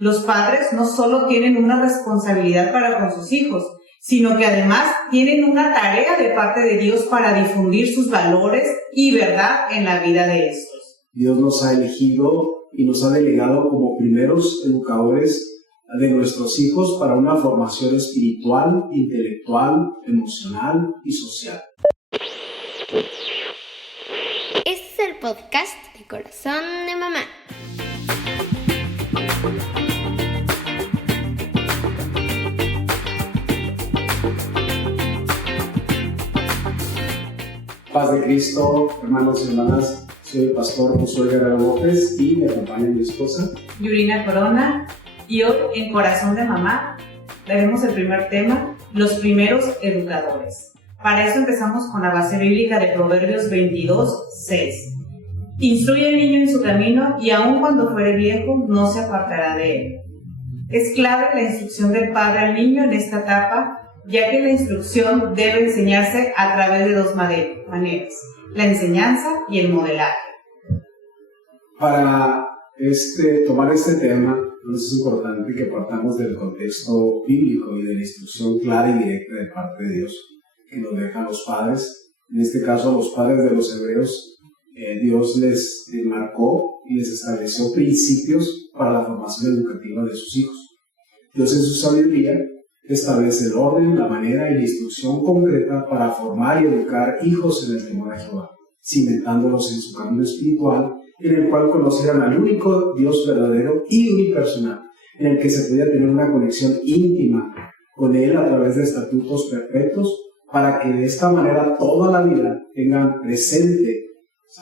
Los padres no solo tienen una responsabilidad para con sus hijos, sino que además tienen una tarea de parte de Dios para difundir sus valores y verdad en la vida de estos. Dios nos ha elegido y nos ha delegado como primeros educadores de nuestros hijos para una formación espiritual, intelectual, emocional y social. Este es el podcast de Corazón de Mamá. Paz de Cristo, hermanos y hermanas, soy el pastor Josué Guerrero López y me acompaña mi esposa Yurina Corona, y hoy en Corazón de Mamá veremos el primer tema, los primeros educadores. Para eso empezamos con la base bíblica de Proverbios 22:6. Instruye al niño en su camino y aun cuando fuere viejo no se apartará de él. Es clave la instrucción del padre al niño en esta etapa, ya que la instrucción debe enseñarse a través de dos maneras, la enseñanza y el modelaje. Para tomar este tema, es importante que partamos del contexto bíblico y de la instrucción clara y directa de parte de Dios que nos dejan los padres. En este caso, a los padres de los hebreos, Dios les marcó y les estableció principios para la formación educativa de sus hijos. Dios en su sabiduría establece el orden, la manera y la instrucción concreta para formar y educar hijos en el temor a Jehová, cimentándolos en su camino espiritual, en el cual conocieran al único Dios verdadero y unipersonal, en el que se podía tener una conexión íntima con Él a través de estatutos perfectos, para que de esta manera toda la vida tengan presente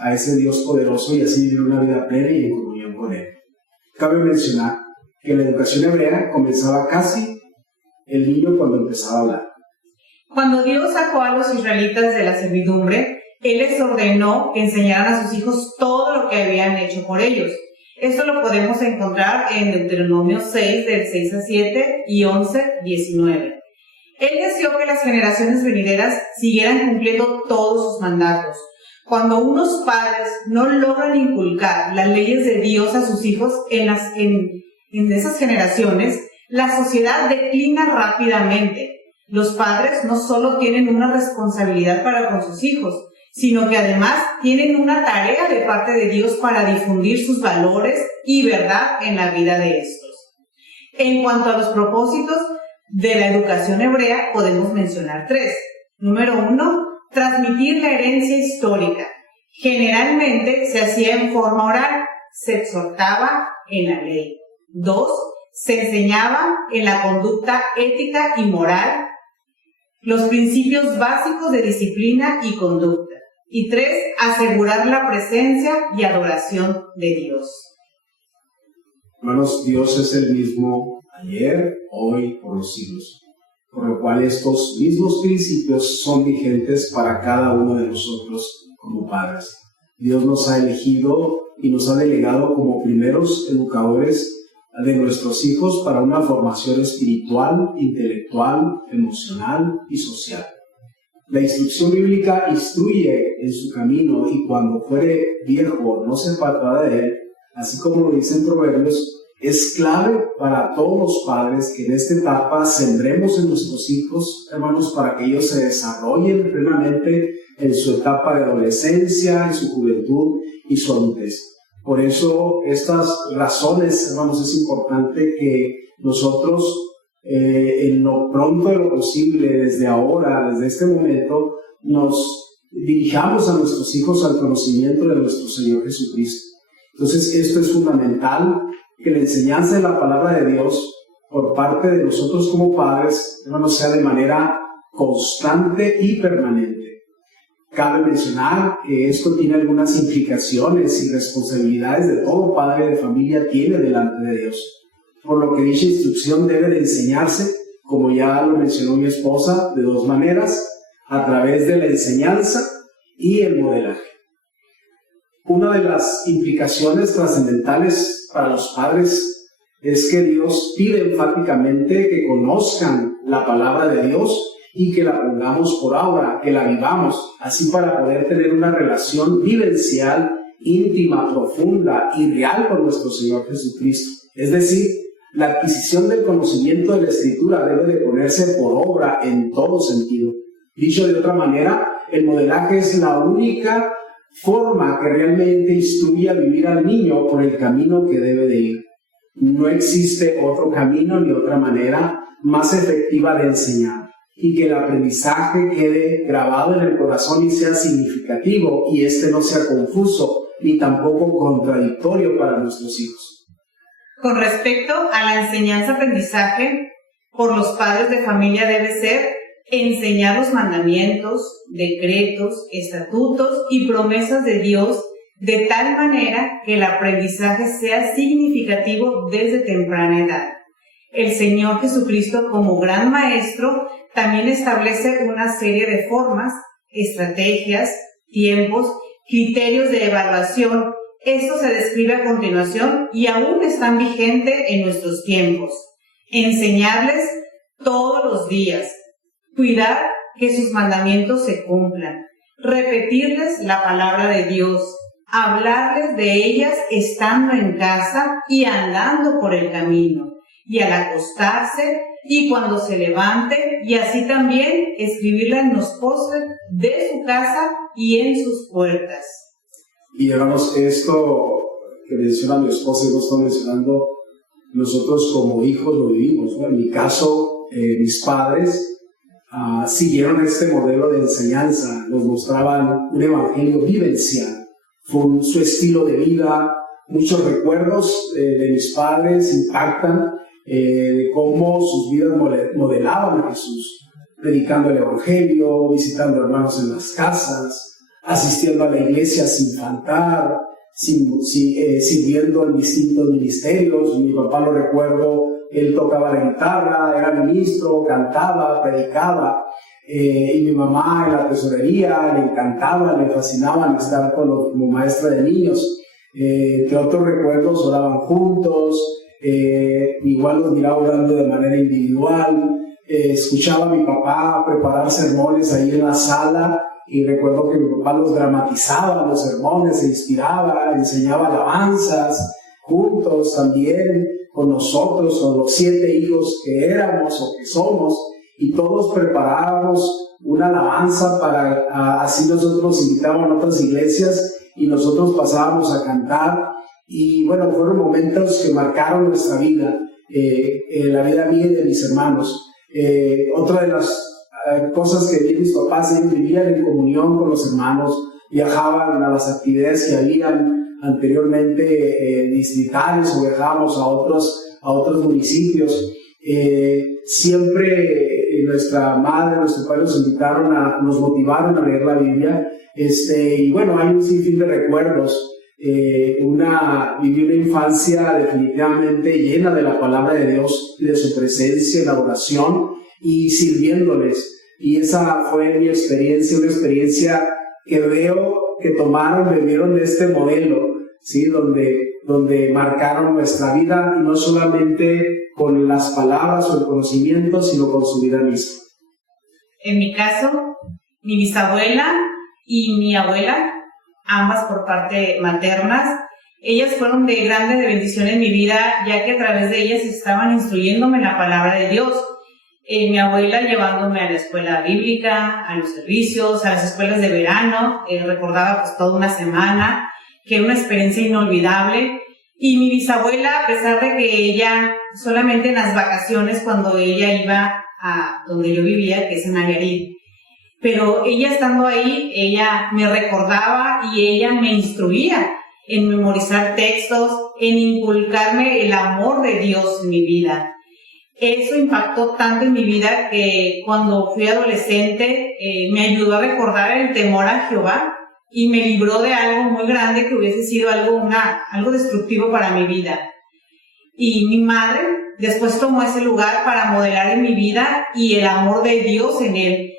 a ese Dios poderoso y así vivir una vida plena y en comunión con Él. Cabe mencionar que la educación hebrea comenzaba casi el niño cuando empezaba a hablar. Cuando Dios sacó a los israelitas de la servidumbre, Él les ordenó que enseñaran a sus hijos todo lo que habían hecho por ellos. Esto lo podemos encontrar en Deuteronomio 6, del 6 a 7 y 11, 19. Él deseó que las generaciones venideras siguieran cumpliendo todos sus mandatos. Cuando unos padres no logran inculcar las leyes de Dios a sus hijos en esas generaciones, la sociedad declina rápidamente. Los padres no solo tienen una responsabilidad para con sus hijos, sino que además tienen una tarea de parte de Dios para difundir sus valores y verdad en la vida de estos. En cuanto a los propósitos de la educación hebrea, podemos mencionar 3. Número 1, transmitir la herencia histórica. Generalmente se hacía en forma oral, se exhortaba en la ley. 2, se enseñaba en la conducta ética y moral, los principios básicos de disciplina y conducta. Y 3, asegurar la presencia y adoración de Dios. Hermanos, Dios es el mismo ayer, hoy, por los siglos, por lo cual estos mismos principios son vigentes para cada uno de nosotros como padres. Dios nos ha elegido y nos ha delegado como primeros educadores de nuestros hijos para una formación espiritual, intelectual, emocional y social. La instrucción bíblica instruye en su camino y cuando fuere viejo no se apartará de él, así como lo dice en Proverbios. Es clave para todos los padres que en esta etapa sembremos en nuestros hijos, hermanos, para que ellos se desarrollen plenamente en su etapa de adolescencia, en su juventud y su adultez. Por eso, estas razones, hermanos, es importante que nosotros, en lo pronto de lo posible, desde ahora, desde este momento, nos dirijamos a nuestros hijos al conocimiento de nuestro Señor Jesucristo. Entonces, esto es fundamental, que la enseñanza de la palabra de Dios por parte de nosotros como padres, hermanos, sea de manera constante y permanente. Cabe mencionar que esto tiene algunas implicaciones y responsabilidades de todo padre de familia tiene delante de Dios, por lo que dicha instrucción debe de enseñarse, como ya lo mencionó mi esposa, de dos maneras, a través de la enseñanza y el modelaje. Una de las implicaciones trascendentales para los padres es que Dios pide enfáticamente que conozcan la palabra de Dios y que la pongamos por obra, que la vivamos, así para poder tener una relación vivencial, íntima, profunda y real con nuestro Señor Jesucristo. Es decir, La adquisición del conocimiento de la Escritura debe de ponerse por obra en todo sentido. Dicho de otra manera, el modelaje es la única forma que realmente instruye a vivir al niño por el camino que debe de ir. No existe otro camino ni otra manera más efectiva de enseñar, y que el aprendizaje quede grabado en el corazón y sea significativo, y no sea confuso ni tampoco contradictorio para nuestros hijos. Con respecto a la enseñanza-aprendizaje, por los padres de familia debe ser enseñar los mandamientos, decretos, estatutos y promesas de Dios de tal manera que el aprendizaje sea significativo desde temprana edad. El Señor Jesucristo, como gran maestro, también establece una serie de formas, estrategias, tiempos, criterios de evaluación. Esto se describe a continuación y aún están vigentes en nuestros tiempos. Enseñarles todos los días, cuidar que sus mandamientos se cumplan, repetirles la palabra de Dios, hablarles de ellas estando en casa y andando por el camino, y al acostarse y cuando se levante, y así también escribirla en los postes de su casa y en sus puertas. Y hermanos, esto que menciona mi esposa y vos está mencionando, nosotros como hijos lo vivimos, ¿no? En mi caso, mis padres siguieron este modelo de enseñanza, nos mostraban un evangelio vivencial, fue su estilo de vida. Muchos recuerdos de mis padres impactan de cómo sus vidas modelaban a Jesús, predicando el evangelio, visitando hermanos en las casas, asistiendo a la iglesia sin faltar, sirviendo en distintos ministerios. Mi papá lo recuerdo, él tocaba la guitarra, era ministro, cantaba, predicaba, y mi mamá en la tesorería, le encantaba, le fascinaba estar como maestra de niños. Que otros recuerdos, oraban juntos, igual los miraba orando de manera individual, escuchaba a mi papá preparar sermones ahí en la sala, y recuerdo que mi papá los dramatizaba, los sermones, se inspiraba, enseñaba alabanzas juntos también con nosotros, con los 7 hijos que éramos o que somos, y todos preparábamos una alabanza para así nosotros nos invitaban a otras iglesias y nosotros pasábamos a cantar. Y bueno, fueron momentos que marcaron nuestra vida, la vida mía y de mis hermanos. Otra de las cosas que mis papás, ellos vivían en comunión con los hermanos, viajaban a las actividades que habían anteriormente distritales, o viajábamos a otros municipios. Siempre nuestra madre, nuestro padre nos motivaron a leer la Biblia, y bueno, hay un sinfín de recuerdos. Viví una infancia definitivamente llena de la palabra de Dios, de su presencia en la oración y sirviéndoles. Y esa fue mi experiencia, una experiencia que veo que bebieron de este modelo, ¿sí? Donde marcaron nuestra vida, y no solamente con las palabras o el conocimiento, sino con su vida misma. En mi caso, mi bisabuela y mi abuela, ambas por parte maternas, ellas fueron de grande bendición en mi vida, ya que a través de ellas estaban instruyéndome en la palabra de Dios. Mi abuela llevándome a la escuela bíblica, a los servicios, a las escuelas de verano, recordaba pues toda una semana, que era una experiencia inolvidable. Y mi bisabuela, a pesar de que ella solamente en las vacaciones, cuando ella iba a donde yo vivía, que es en Nayarit, pero ella estando ahí, ella me recordaba y ella me instruía en memorizar textos, en inculcarme el amor de Dios en mi vida. Eso impactó tanto en mi vida que cuando fui adolescente me ayudó a recordar el temor a Jehová y me libró de algo muy grande que hubiese sido algo destructivo para mi vida. Y mi madre después tomó ese lugar para modelar en mi vida y el amor de Dios en él,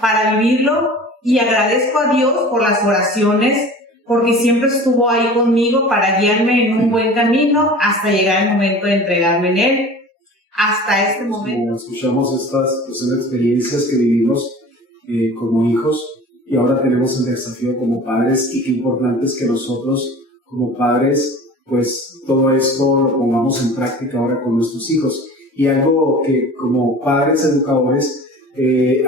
para vivirlo, y agradezco a Dios por las oraciones, porque siempre estuvo ahí conmigo para guiarme en un buen camino hasta llegar el momento de entregarme en él. Hasta este momento. Como escuchamos estas son experiencias que vivimos como hijos, y ahora tenemos el desafío como padres, y qué importante es que nosotros como padres pues todo esto lo pongamos en práctica ahora con nuestros hijos. Y algo que como padres educadores,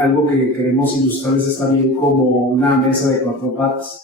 algo que queremos ilustrarles es también como una mesa de 4 patas.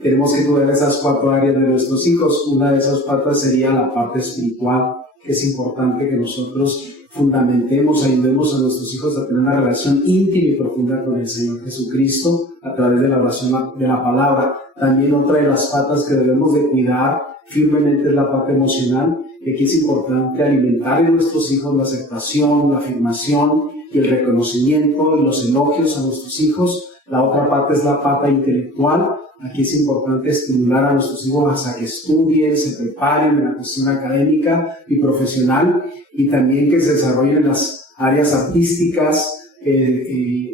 Tenemos que cuidar esas 4 áreas de nuestros hijos. Una de esas patas sería la parte espiritual, que es importante que nosotros fundamentemos, ayudemos a nuestros hijos a tener una relación íntima y profunda con el Señor Jesucristo a través de la oración de la palabra. También otra de las patas que debemos de cuidar firmemente es la parte emocional, y aquí es importante alimentar en nuestros hijos la aceptación, la afirmación y el reconocimiento y los elogios a nuestros hijos. La otra parte es la parte intelectual. Aquí es importante estimular a nuestros hijos hasta que estudien, se preparen en la cuestión académica y profesional, y también que se desarrollen en las áreas artísticas,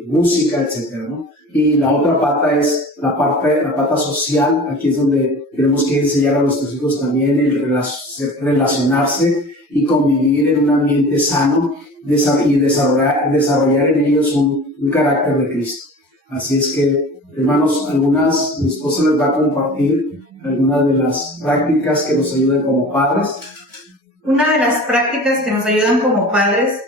música, etcétera, ¿no? Y la otra pata es la pata social. Aquí es donde tenemos que enseñar a nuestros hijos también el relacionarse y convivir en un ambiente sano y desarrollar en ellos un carácter de Cristo. Así es que, hermanos, mi esposa les va a compartir algunas de las prácticas que nos ayudan como padres. Una de las prácticas que nos ayudan como padres,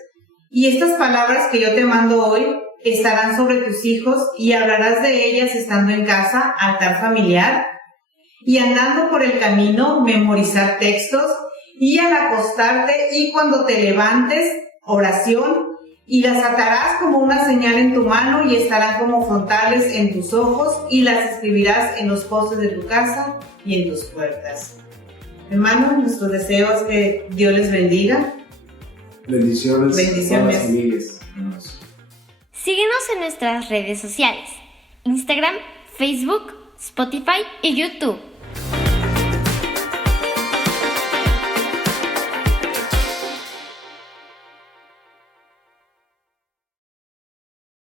y estas palabras que yo te mando hoy estarán sobre tus hijos y hablarás de ellas estando en casa, altar familiar, y andando por el camino, memorizar textos, y al acostarte y cuando te levantes, oración, y las atarás como una señal en tu mano y estarán como frontales en tus ojos, y las escribirás en los postes de tu casa y en tus puertas. Hermanos, nuestro deseo es que Dios les bendiga. Bendiciones. A todas las familias. Síguenos en nuestras redes sociales: Instagram, Facebook, Spotify y YouTube.